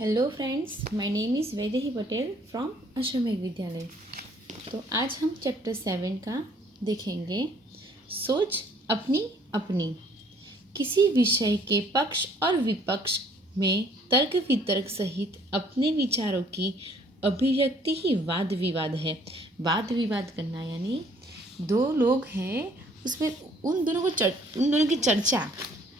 Hello friends, my name is Vaidehi Patel from Ashwamegh Vidyalaya. तो आज हम चैप्टर 7 का देखेंगे। सोच अपनी अपनी। किसी विषय के पक्ष और विपक्ष में तर्क वितर्क सहित अपने विचारों की अभिव्यक्ति ही वाद विवाद है। वाद विवाद करना यानी दो लोग हैं, उसमें उन दोनों की चर्चा,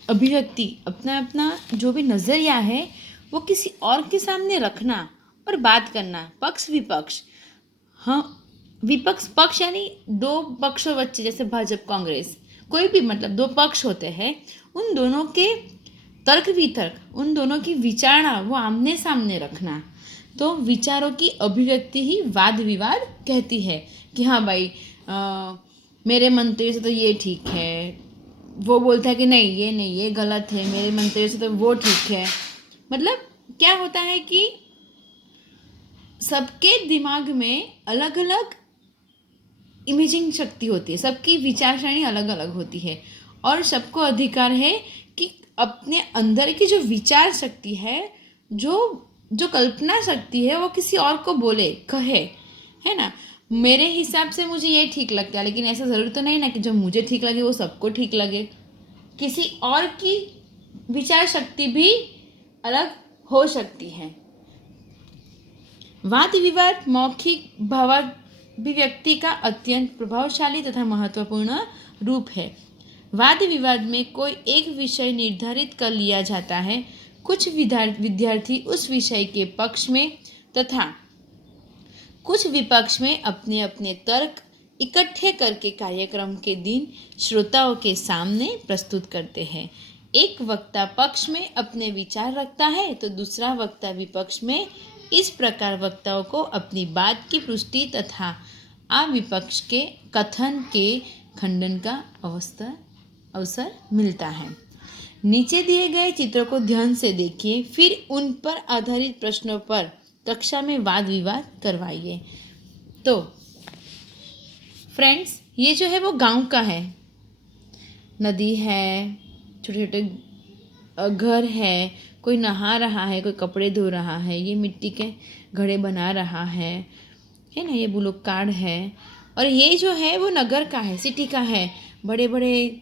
अभिव्यक्ति, अपना अपना जो भी नज़रिया है वो किसी और के सामने रखना और बात करना। पक्ष विपक्ष, हाँ, विपक्ष पक्ष यानी दो पक्षों वच्चे, जैसे भाजपा कांग्रेस, कोई भी मतलब दो पक्ष होते हैं, उन दोनों के तर्क वितर्क, उन दोनों की विचारणा वो आमने सामने रखना। तो विचारों की अभिव्यक्ति ही वाद विवाद कहती है कि हाँ भाई, मेरे मंतव्य से तो ये ठीक है, वो बोलता है कि नहीं ये गलत है, मेरे मंतव्य से तो वो ठीक है। मतलब क्या होता है कि सबके दिमाग में अलग अलग इमेजिंग शक्ति होती है, सबकी विचार श्रेणी अलग अलग होती है और सबको अधिकार है कि अपने अंदर की जो विचार शक्ति है, जो कल्पना शक्ति है, वो किसी और को बोले, कहे, है ना। मेरे हिसाब से मुझे ये ठीक लगता है, लेकिन ऐसा ज़रूर तो नहीं ना कि जो मुझे ठीक लगे वो सबको ठीक लगे। किसी और की विचार शक्ति भी अलग हो सकती है। वाद विवाद मौखिक भावाभिव्यक्ति का अत्यंत प्रभावशाली तथा महत्वपूर्ण रूप है। वाद विवाद में कोई एक विषय निर्धारित कर लिया जाता है। कुछ विद्यार्थी उस विषय के पक्ष में तथा कुछ विपक्ष में अपने अपने तर्क इकट्ठे करके कार्यक्रम के दिन श्रोताओं के सामने प्रस्तुत करते हैं। एक वक्ता पक्ष में अपने विचार रखता है तो दूसरा वक्ता विपक्ष में। इस प्रकार वक्ताओं को अपनी बात की पुष्टि तथा अविपक्ष के कथन के खंडन का अवसर मिलता है। नीचे दिए गए चित्रों को ध्यान से देखिए, फिर उन पर आधारित प्रश्नों पर कक्षा में वाद विवाद करवाइए। तो फ्रेंड्स, ये जो है वो गांव का है। नदी है, छोटे छोटे घर है, कोई नहा रहा है, कोई कपड़े धो रहा है, ये मिट्टी के घड़े बना रहा है ना, ये बुलोक कार्ड है। और ये जो है वो नगर का है, सिटी का है। बड़े बड़े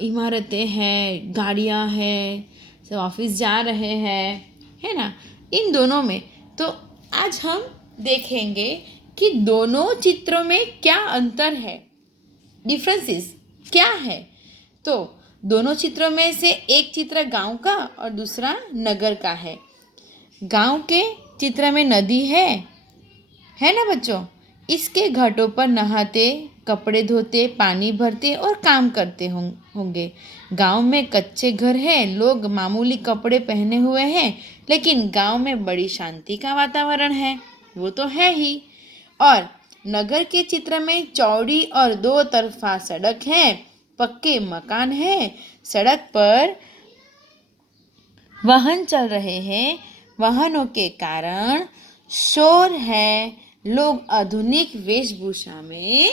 इमारतें हैं, गाड़ियाँ हैं, सब ऑफिस जा रहे हैं, है ना, इन दोनों में। तो आज हम देखेंगे कि दोनों चित्रों में क्या अंतर है, डिफरेंसेस क्या है। तो दोनों चित्रों में से एक चित्र गांव का और दूसरा नगर का है। गांव के चित्र में नदी है ना बच्चों। इसके घाटों पर नहाते, कपड़े धोते, पानी भरते और काम करते होंगे। गांव में कच्चे घर हैं, लोग मामूली कपड़े पहने हुए हैं, लेकिन गांव में बड़ी शांति का वातावरण है, वो तो है ही। और नगर के चित्र में चौड़ी और दो तरफा सड़क है, पक्के मकान है, सड़क पर वाहन चल रहे हैं, वाहनों के कारण शोर है, लोग आधुनिक वेशभूषा में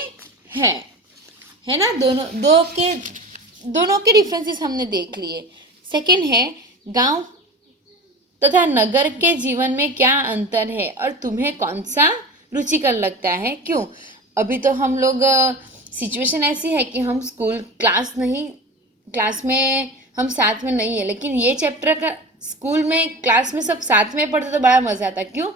है ना। दोनों के डिफरेंसेस हमने देख लिए। सेकंड है, गांव तथा नगर के जीवन में क्या अंतर है और तुम्हें कौन सा रुचिकर लगता है, क्यों। अभी तो हम लोग सिचुएशन ऐसी है कि हम क्लास में हम साथ में नहीं है, लेकिन ये चैप्टर का स्कूल में क्लास में सब साथ में पढ़ते तो बड़ा मज़ा आता। क्यों?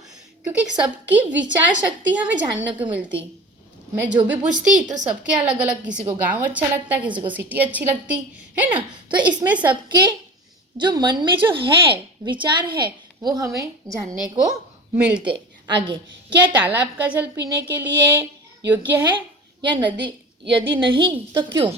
क्योंकि सबकी विचार शक्ति हमें जानने को मिलती। मैं जो भी पूछती तो सबके अलग अलग, किसी को गांव अच्छा लगता, किसी को सिटी अच्छी लगती, है ना। तो इसमें सबके जो मन में जो है विचार है वो हमें जानने को मिलते। आगे, क्या तालाब का जल पीने के लिए योग्य है या नदी, यदि नहीं तो क्यों।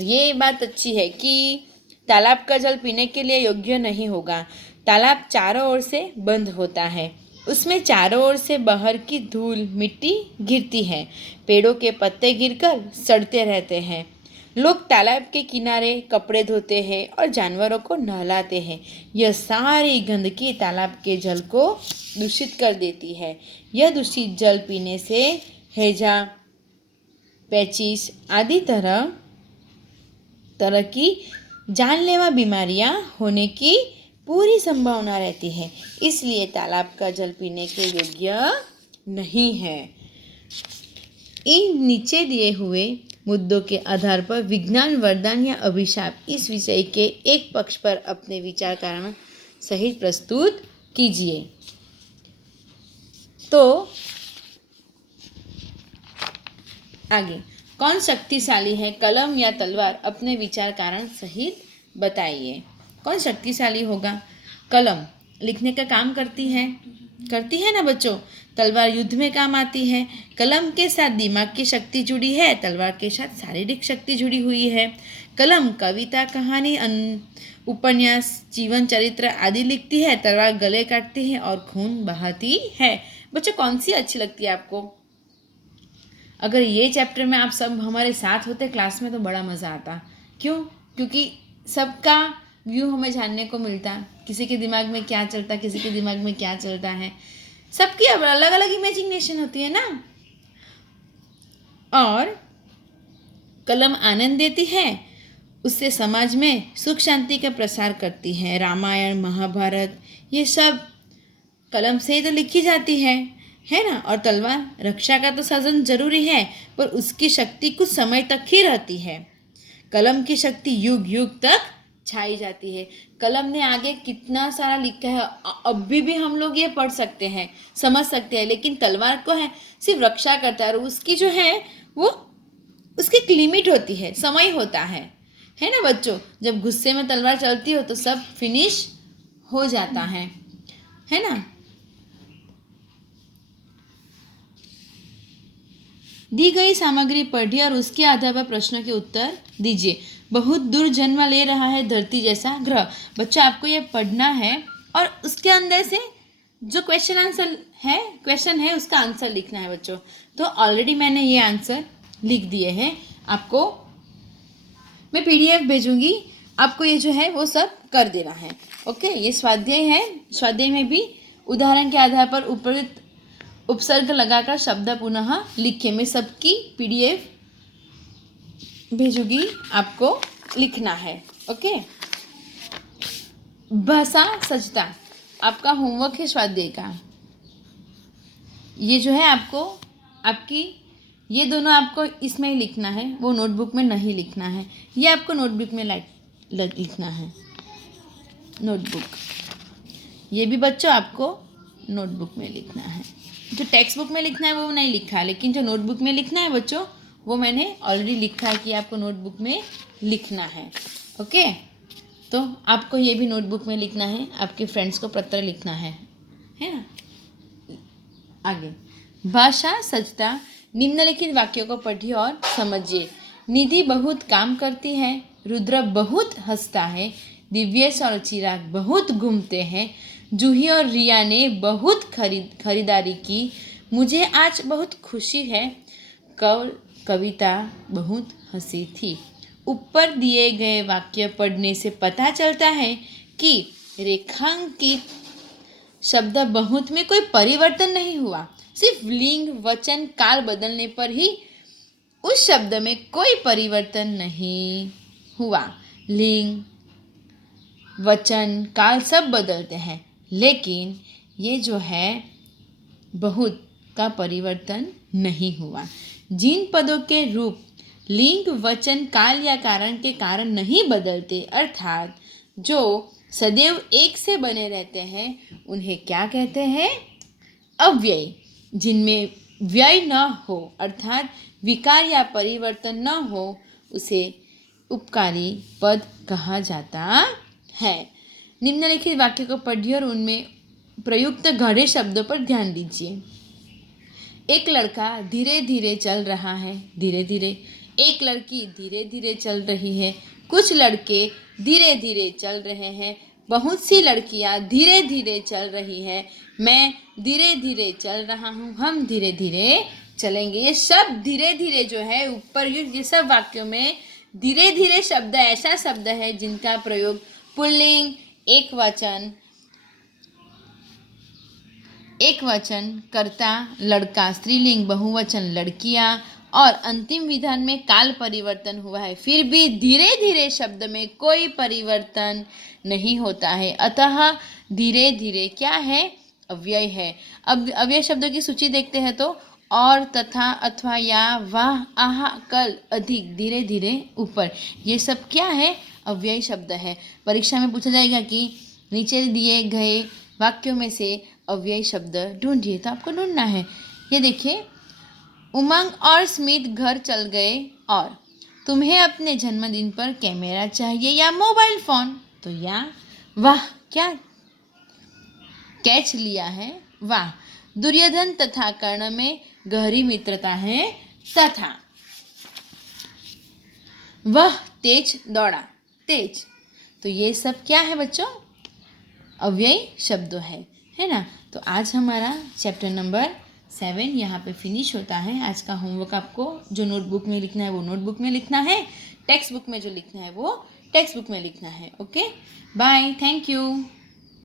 ये बात अच्छी है कि तालाब का जल पीने के लिए योग्य नहीं होगा। तालाब चारों ओर से बंद होता है, उसमें चारों ओर से बाहर की धूल मिट्टी गिरती है, पेड़ों के पत्ते गिरकर सड़ते रहते हैं। लोग तालाब के किनारे कपड़े धोते हैं और जानवरों को नहलाते हैं। यह सारी गंदगी तालाब के जल को दूषित कर देती है। यह दूषित जल पीने से हैजा, पेचिश आदि तरह की जानलेवा बीमारियां होने की पूरी संभावना रहती है, इसलिए तालाब का जल पीने के योग्य नहीं है। इन नीचे दिए हुए मुद्दों के आधार पर विज्ञान वरदान या अभिशाप इस विषय के एक पक्ष पर अपने विचार कारण सहित प्रस्तुत कीजिए। तो आगे, कौन शक्तिशाली है, कलम या तलवार? अपने विचार कारण सहित बताइए। कौन शक्तिशाली होगा? कलम लिखने का काम करती है ना बच्चों। तलवार युद्ध में काम आती है। कलम के साथ दिमाग की शक्ति जुड़ी है, तलवार के साथ शारीरिक शक्ति जुड़ी हुई है। कलम कविता, कहानी, उपन्यास, जीवन चरित्र आदि लिखती है, तलवार गले काटती है और खून बहाती है। बच्चों, कौन सी अच्छी लगती है आपको? अगर ये चैप्टर में आप सब हमारे साथ होते क्लास में तो बड़ा मज़ा आता। क्यों? क्योंकि सबका व्यू हमें जानने को मिलता, किसी के दिमाग में क्या चलता, किसी के दिमाग में क्या चलता है। सबकी अलग अलग इमेजिनेशन होती है ना। और कलम आनंद देती है, उससे समाज में सुख शांति का प्रसार करती है। रामायण, महाभारत ये सब कलम से ही तो लिखी जाती है ना। और तलवार रक्षा का तो साधन जरूरी है, पर उसकी शक्ति कुछ समय तक ही रहती है। कलम की शक्ति युग युग तक छाई जाती है। कलम ने आगे कितना सारा लिखा है, अभी भी हम लोग ये पढ़ सकते हैं, समझ सकते हैं। लेकिन तलवार को है सिर्फ रक्षा करता है, और उसकी जो है वो उसकी एक लिमिट होती है, समय होता है ना बच्चों। जब गुस्से में तलवार चलती हो तो सब फिनिश हो जाता है ना। दी गई सामग्री पढ़िए और उसके आधार पर प्रश्न के उत्तर दीजिए। बहुत दूर जन्म ले रहा है धरती जैसा ग्रह। बच्चों, आपको ये पढ़ना है और उसके अंदर से जो क्वेश्चन है उसका आंसर लिखना है बच्चों। तो ऑलरेडी मैंने ये आंसर लिख दिए हैं। आपको मैं PDF भेजूंगी, आपको ये जो है वो सब कर देना है। ओके, ये स्वाध्याय है। स्वाध्याय में भी उदाहरण के आधार पर उपयुक्त उपसर्ग लगाकर शब्द पुनः लिखे। मैं सबकी PDF भेजूंगी, आपको लिखना है। ओके, भाषा सजता आपका होमवर्क है स्वाध्याय का। ये जो है आपको आपकी ये दोनों आपको इसमें ही लिखना है, वो नोटबुक में नहीं लिखना है। ये आपको नोटबुक में लिखना है, नोटबुक। ये भी बच्चों आपको नोटबुक में लिखना है। जो टेक्स्ट बुक में लिखना है वो नहीं लिखा है, लेकिन जो नोटबुक में लिखना है बच्चों वो मैंने ऑलरेडी लिखा है कि आपको नोटबुक में लिखना है। ओके, तो आपको ये भी नोटबुक में लिखना है, आपके फ्रेंड्स को पत्र लिखना है ना। आगे, भाषा सजता निम्नलिखित वाक्यों को पढ़िए और समझिए। निधि बहुत काम करती है, रुद्र बहुत हंसता है, दिव्येश और चिराग बहुत घूमते हैं, जूही और रिया ने बहुत खरीदारी की, मुझे आज बहुत खुशी है, कविता बहुत हंसी थी। ऊपर दिए गए वाक्य पढ़ने से पता चलता है कि रेखांकित शब्द बहुत में कोई परिवर्तन नहीं हुआ। सिर्फ लिंग, वचन, काल बदलने पर ही उस शब्द में कोई परिवर्तन नहीं हुआ। लिंग, वचन, काल सब बदलते हैं, लेकिन ये जो है बहुत का परिवर्तन नहीं हुआ। जिन पदों के रूप लिंग, वचन, काल या कारण के कारण नहीं बदलते, अर्थात जो सदैव एक से बने रहते हैं, उन्हें क्या कहते हैं? अव्यय। जिनमें व्यय न हो अर्थात विकार या परिवर्तन न हो, उसे उपकारी पद कहा जाता है। निम्नलिखित वाक्य को पढ़िए और उनमें प्रयुक्त घड़े शब्दों पर ध्यान दीजिए। एक लड़का धीरे धीरे चल रहा है, धीरे धीरे। एक लड़की धीरे धीरे चल रही है, कुछ लड़के धीरे धीरे चल रहे हैं, बहुत सी लड़कियां धीरे धीरे चल रही हैं, मैं धीरे धीरे चल रहा हूँ, हम धीरे धीरे चलेंगे। ये सब धीरे धीरे जो है ऊपर ये सब वाक्यों में धीरे धीरे शब्द ऐसा शब्द है जिनका प्रयोग पुल्लिंग, एक वचन कर्ता लड़का, स्त्रीलिंग बहुवचन लड़कियाँ, और अंतिम विधान में काल परिवर्तन हुआ है, फिर भी धीरे धीरे शब्द में कोई परिवर्तन नहीं होता है, अतः धीरे धीरे क्या है, अव्यय है। अब अव्यय शब्दों की सूची देखते हैं तो और, तथा, अथवा, या, वाह, आहा, कल, अधिक, धीरे धीरे, ऊपर, ये सब क्या है, अव्यय शब्द है। परीक्षा में पूछा जाएगा कि नीचे दिए गए वाक्यों में से अव्यय शब्द ढूंढिए, तो आपको ढूंढना है। ये देखिए, उमंग और स्मित घर चल गए और तुम्हें अपने जन्मदिन पर कैमरा चाहिए या मोबाइल फ़ोन, तो या, वाह, क्या कैच लिया है, वाह। दुर्योधन तथा कर्ण में गहरी मित्रता है, तथा वह तेज दौड़ा, तेज, तो ये सब क्या है बच्चों, अव्यय शब्द है ना। तो आज हमारा चैप्टर नंबर 7 यहाँ पे फिनिश होता है। आज का होमवर्क आपको जो नोटबुक में लिखना है वो नोटबुक में लिखना है, टेक्स्ट बुक में जो लिखना है वो टेक्स्ट बुक में लिखना है। Okay, bye, thank you.